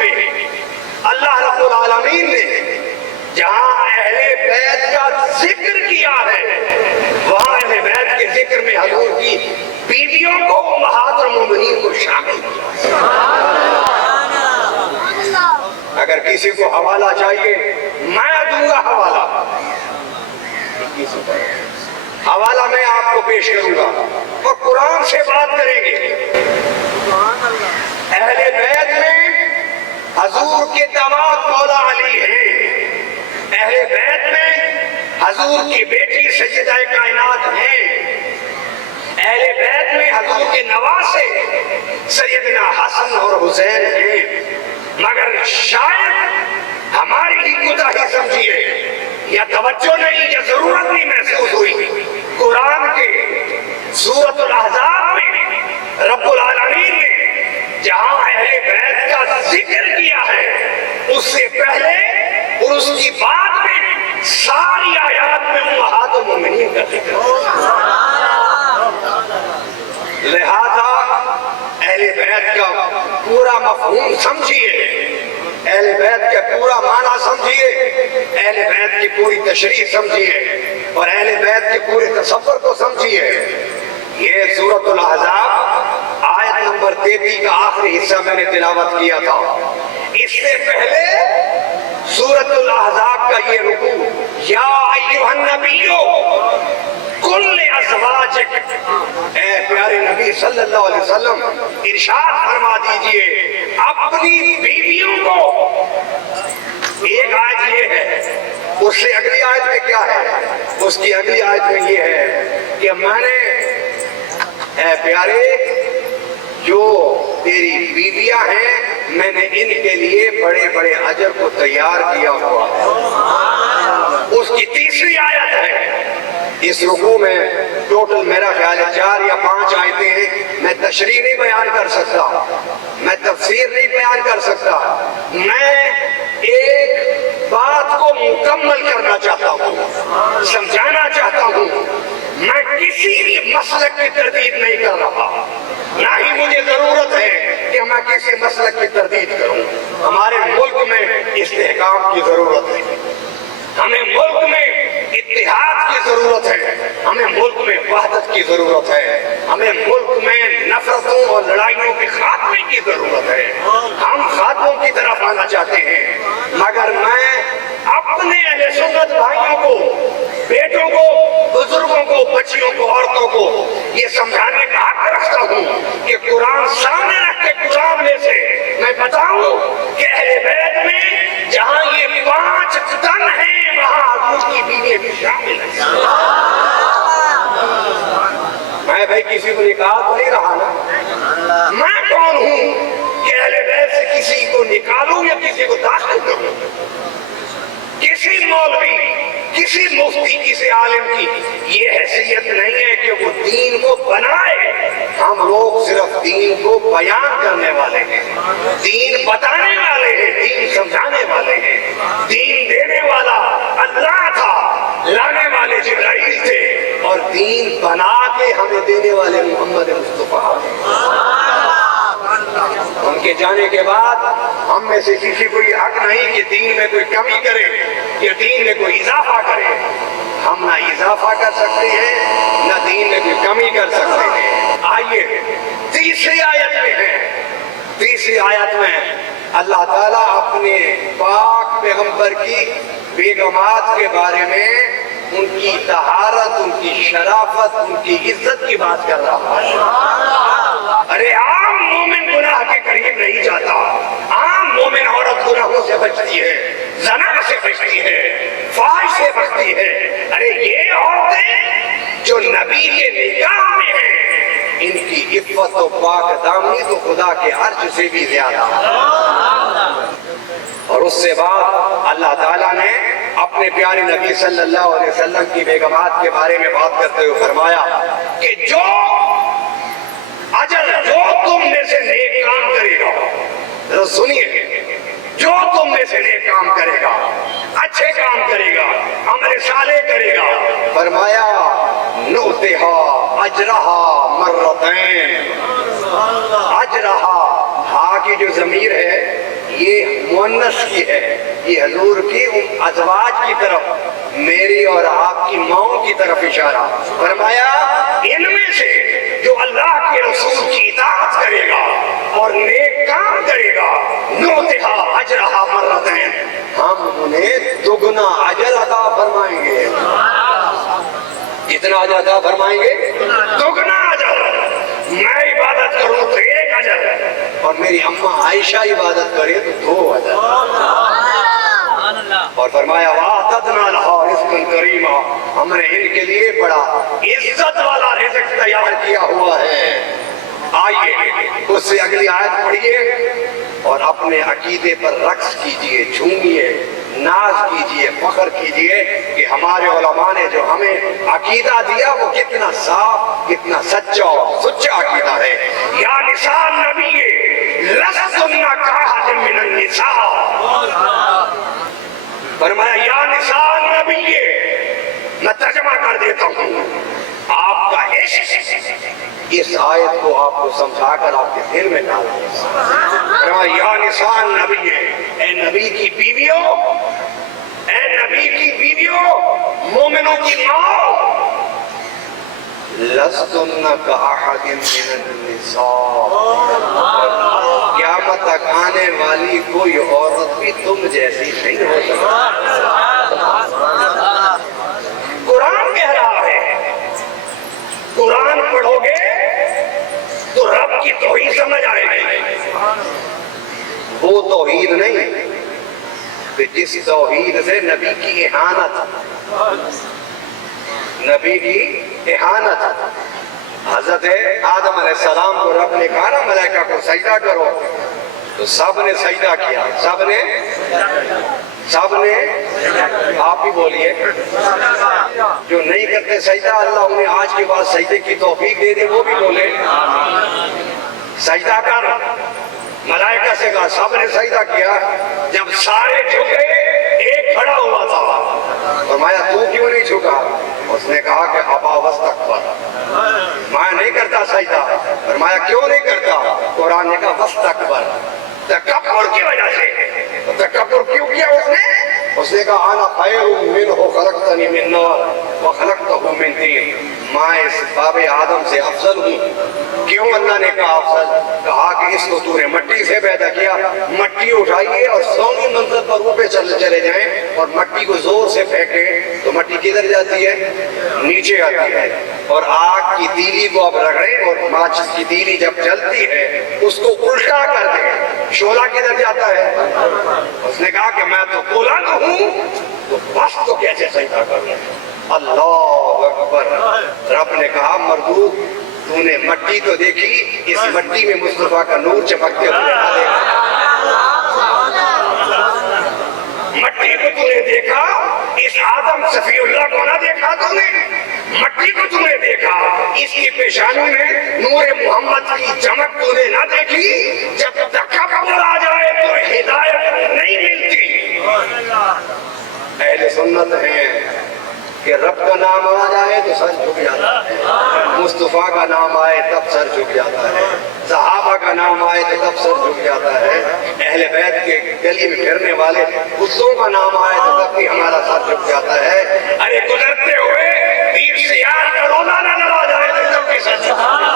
میں اللہ رب العالمین نے جہاں اہل بیت کا ذکر کیا ہے وہاں اہل بیت کے ذکر میں حضور کی بیویوں کو امہات المومنین کو شامل کیا۔ اگر کسی کو حوالہ چاہیے میں دوں گا حوالہ میں آپ کو پیش کروں گا اور قرآن سے بات کریں گے۔ اہل بیت میں حضور کے داماد مولا علی ہیں، اہل بیت میں حضور کی بیٹی سیدہ کائنات ہیں، اہل بیت میں حضور کے نواسے سیدنا حسن اور حسین ہیں، مگر شاید ہماری ہی کوتاہی سمجھیے یا توجہ نہیں یا ضرورت نہیں محسوس ہوئی، قرآن کے سورۃ الاحزاب میں رب العالمین نے جہاں اہل بیت کا ذکر کیا ہے اس سے پہلے اور اس کی بعد میں ساری آیات میں امہات المومنین کا ذکر ہے۔ لہذا اہل بیت کا پورا مفہوم سمجھیے، اہل بیت کا پورا معنی سمجھیے، اہل بیت کی پوری تشریح سمجھیے اور اہل بیت کے پورے تصور کو سمجھیے۔ یہ سورۃ الاحزاب آیت نمبر 33 کا آخری حصہ میں نے تلاوت کیا تھا۔ اس سے پہلے سورۃ الاحزاب کا یہ رکوع یا ایھا النبی کل ازواجک، اے پیارے نبی صلی اللہ علیہ وسلم ارشاد فرما دیجئے اپنی بیویوں کو۔ ایک آیت یہ ہے، اس سے اگلی آیت میں کیا ہے؟ اس کی اگلی آیت میں یہ ہے کہ میں نے اے پیارے جو تیری بیویاں ہیں میں نے ان کے لیے بڑے بڑے اجر کو تیار کیا ہوا ہے۔ اس کی تیسری آیت ہے، اس رکوع میں ٹوٹل میرا خیال ہے 4 یا 5 آیتیں ہیں، میں تشریح نہیں بیان کر سکتا، میں تفسیر نہیں بیان کر سکتا، میں ایک بات کو مکمل کرنا چاہتا ہوں، سمجھانا چاہتا ہوں۔ میں کسی بھی مسلک کی تردید نہیں کر رہا، نہ ہی مجھے ضرورت ہے کہ میں کسی مسلک کی تردید کروں۔ ہمارے ملک میں استحکام کی ضرورت ہے، ہمیں ملک میں اتحاد کی ضرورت ہے، ہمیں ملک میں وحدت کی ضرورت ہے، ہمیں ملک میں نفرتوں اور لڑائیوں کے خاتمے کی ضرورت ہے۔ ہم خاتموں کی طرف آنا چاہتے ہیں، مگر میں اپنے اہل سنت بھائیوں کو، بیٹوں کو، بزرگوں کو، بچیوں کو، عورتوں کو یہ سمجھانے کا حق رکھتا ہوں کہ قرآن سامنے رکھ کے قرآن میں سے میں بتاؤں کہ اہل بیت میں جہاں یہ 5 تن ہیں وہاں حضور کی بیوی بھی شامل ہے۔ میں بھائی کسی کو نکال تو نہیں رہا نا، میں کون ہوں کہ اہل بیت سے کسی کو نکالوں یا کسی کو داخل کروں؟ کسی مولوی، کسی مفتی، کسی عالم کی یہ حیثیت نہیں ہے کہ وہ دین کو بنائے۔ ہم لوگ صرف دین کو بیان کرنے والے ہیں، دین بتانے والے ہیں، دین سمجھانے والے ہیں۔ دین دینے والا اللہ تھا، لانے والے جبرائیل تھے، اور دین بنا کے ہمیں دینے والے محمد مصطفیٰ۔ ان کے جانے کے بعد ہم میں سے کسی کو یہ حق نہیں کہ دین میں کوئی کمی کرے یا دین میں کوئی اضافہ کرے۔ ہم نہ اضافہ کر سکتے ہیں نہ دین میں کوئی کمی کر سکتے ہیں۔ آئیے تیسری آیت میں ہے، تیسری آیت میں اللہ تعالیٰ اپنے پاک پیغمبر کی بیگمات کے بارے میں ان کی طہارت، ان کی شرافت، ان کی عزت کی بات کر رہا ہے۔ ارے عام مومن گناہ کے قریب نہیں جاتا، عام مومن عورت گناہوں سے بچتی ہے، زنا سے بچتی ہے، فحش سے بچتی ہے۔ ارے یہ عورتیں جو نبی کے نگاہ میں ہیں، ان کی عفت و پاک دامنی تو خدا کے عرش سے بھی زیادہ۔ اور اس سے بعد اللہ تعالیٰ نے اپنے پیارے نبی صلی اللہ علیہ وسلم کی بیگمات کے بارے میں بات کرتے ہوئے فرمایا کہ جو تم میں سے نیک کام کرے گا، سنیے، جو تم میں سے نیک کام کرے گا، اچھے کام کرے گا، عمل صالح کرے گا، فرمایا نؤتھا اجرہا مرتین۔ اجرہا، ہاں کی جو ضمیر ہے یہ مؤنث کی ہے، یہ حضور کی ازواج کی طرف، میری اور آپ کی ماؤں کی طرف اشارہ فرمایا ان میں سے جو اللہ کے رسول کی اطاعت کرے گا اور نیک کام کرے گا نوتہا اجرہا مرتین، ہم انہیں دگنا اجر عطا فرمائیں گے۔ کتنا اجر عطا فرمائیں گے؟ دگنا اجر۔ میں عبادت کروں تو ایک اجر، اور میری اماں عائشہ عبادت کرے تو 2 اجر۔ اور فرمایا وَأَعْتَدْنَا لَهَا رِزْقًا كَرِيمًا، ہم نے ان کے لیے بڑا عزت والا رزق تیار کیا ہوا ہے۔ آئیے اس سے اگلی آیت پڑھیے اور اپنے عقیدے پر رقص کیجئے، جھومیے، ناز کیجئے، فخر کیجئے کہ ہمارے علماء نے جو ہمیں عقیدہ دیا وہ کتنا صاف، کتنا سچا عقیدہ ہے۔ یا نساء النبی لستن کاحد من النساء، فرمایا یا نساء النبی، میں ترجمہ کر دیتا ہوں، آپ کا عشق اس آیت کو آپ کو سمجھا کر آپ کے دل میں ڈال دیں۔ فرمایا یا نساء النبی، اے نبی کی بیویوں، اے نبی کی بیویوں، مومنوں کی ماں، لستن کاحد من النساء، قیامت تک آنے والی کوئی عورت بھی تم جیسی نہیں ہو سکتی۔ قرآن کہہ رہا ہے، قرآن پڑھو گے تو رب کی توحید سمجھ آئے گی، وہ توحید نہیں کہ جس توحید سے نبی کی اہانت، نبی کی اہانت۔ حضرت آدم علیہ السلام کو رب نے کہا نا ملائکہ کو سجدہ کرو، تو سب نے سجدہ کیا، سب نے آپ ہی بولیے، جو نہیں کرتے سجدہ اللہ انہیں آج کے بعد سجدے کی توفیق دے دے، وہ بھی بولے سجدہ کر۔ ملائکہ سے کہا، سب نے سجدہ کیا، جب سارے جھکے ایک کھڑا ہوا تھا، فرمایا تو کیوں نہیں جھکا؟ اس نے کہا کہ ابا واستکبر، میں نہیں کرتا سجدہ۔ فرمایا کیوں نہیں کرتا؟ قرآن نے کہا واستکبر، تکبر کی وجہ سے۔ تکبر کیوں کیا اس نے کہا انا خیر منہ خلقتنی من نار وخلقتہ من طین، میں اس باب آدم سے افضل ہوں۔ کیوں اللہ نے کہا افضل؟ کہا کہ اس کو تو نے مٹی سے پیدا کیا، مٹی اٹھائیے اور 100ویں منزل پر اوپر چلے جائیں اور مٹی کو زور سے پھینکیں تو مٹی کدھر جاتی ہے؟ نیچے آتی ہے۔ اور آگ کی تیلی کو اب رگڑیں اور ماچس کی تیلی جب جلتی ہے اس کو الٹا کر دیں، شعلہ کدھر جاتا ہے؟ اس نے کہا کہ میں تو بلند ہوں تو بس تو کیسے سجدہ کروں؟ اللہ اکبر۔ رب نے کہا مردود تو نے مٹی تو دیکھی، اس مٹی میں مصطفیٰ کا نور چمکتے ہوئے نہ دیکھا، مٹی کو تو نے دیکھا، اس آدم صفی اللہ کو نہ دیکھا، تو نے مٹی کو تو نے دیکھا، اس کی پیشانی میں نور محمد کی چمک تو نے نہ دیکھی۔ جب تکبر آ جائے تو ہدایت نہیں ملتی۔ اہل سنت ہیں کہ رب کا نام آ جائے تو سر جھک جاتا ہے، مصطفیٰ کا نام آئے تب سر جھک جاتا ہے، صحابہ کا نام آئے تو تب سر جھک جاتا ہے، اہل بیت کے گلی میں پھرنے والے کتوں کا نام آئے تو تب بھی ہمارا سر جھک جاتا ہے۔ ارے گزرتے ہوئے تیر سے یار کا روزہ نہ آ جائے تو تب بھی سر جھک جاتا ہے۔